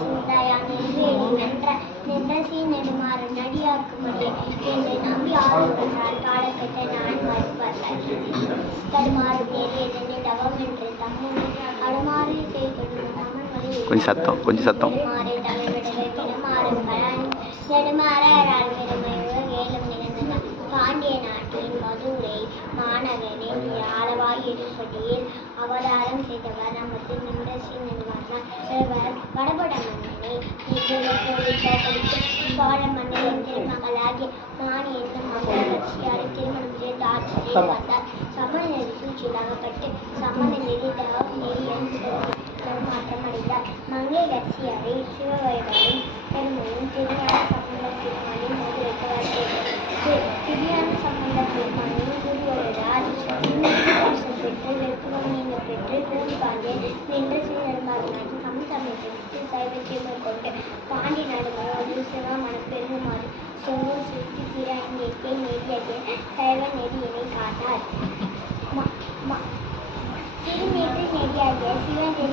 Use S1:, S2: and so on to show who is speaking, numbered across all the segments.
S1: சிந்தாயான் நெல்வேலி நின்ற நெடுமாறு நடியாக்கு மொழியை என்று நம்பி ஆளுகின்றார் நான் மறுப்பல்ல தடுமாறு தேவி எதனை தவம் என்று செய்து
S2: கொஞ்சம் சத்தம் கொஞ்சம் சத்தம்.
S1: ஆளவாய் இருப்படியில் அவதாரம் செய்தவர் நமது நிமிடசி நிர்வாகம் இவர் வடபட மன்னனை என்னும் கட்சியாரை திருமணம் செய்து ஆட்சி செய்து வந்தார். சமண நெறி சூழ்ச்சியில் அகப்பட்டு சமண நெறி தவ நெறி என்று தடுமாற்றம் அடைந்தார். மங்கை கட்சியாரை சிவவைகாரும் பெருமையும் திருஞான சம்பந்த திருமணி மதுரைக்கு வருஷம் பெற்று வெப்பம் நீங்க பெற்று பூமிபாண்டியன் நின்ற சீனர்மாரனாகி சமசமயத்திற்கு சைவத்தை பாண்டி நாடு முழுவதும் பெருமாறு சுற்றி நெறியது சைவ நெறியினை காட்டார் நெறியாகிய சிவநெறியுடன்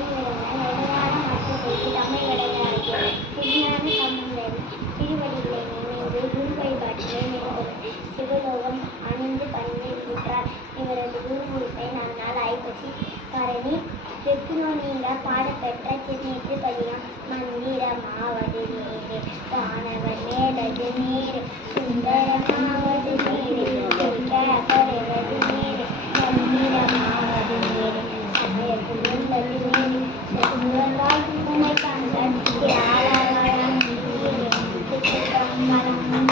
S1: காட்சி பரணி கிருஷ்ணோனிங்க பாடப்பெற்ற திருநீற்று பதியம் மந்திரமாவது நீரே தானவர் மேலது நீர் சுந்தரமாவது நீர் பெறுவது நீர் மந்திரமாவது நீர் சமயத்தில் நீர் சுந்தரவாய் உமை தங்கள் மனம்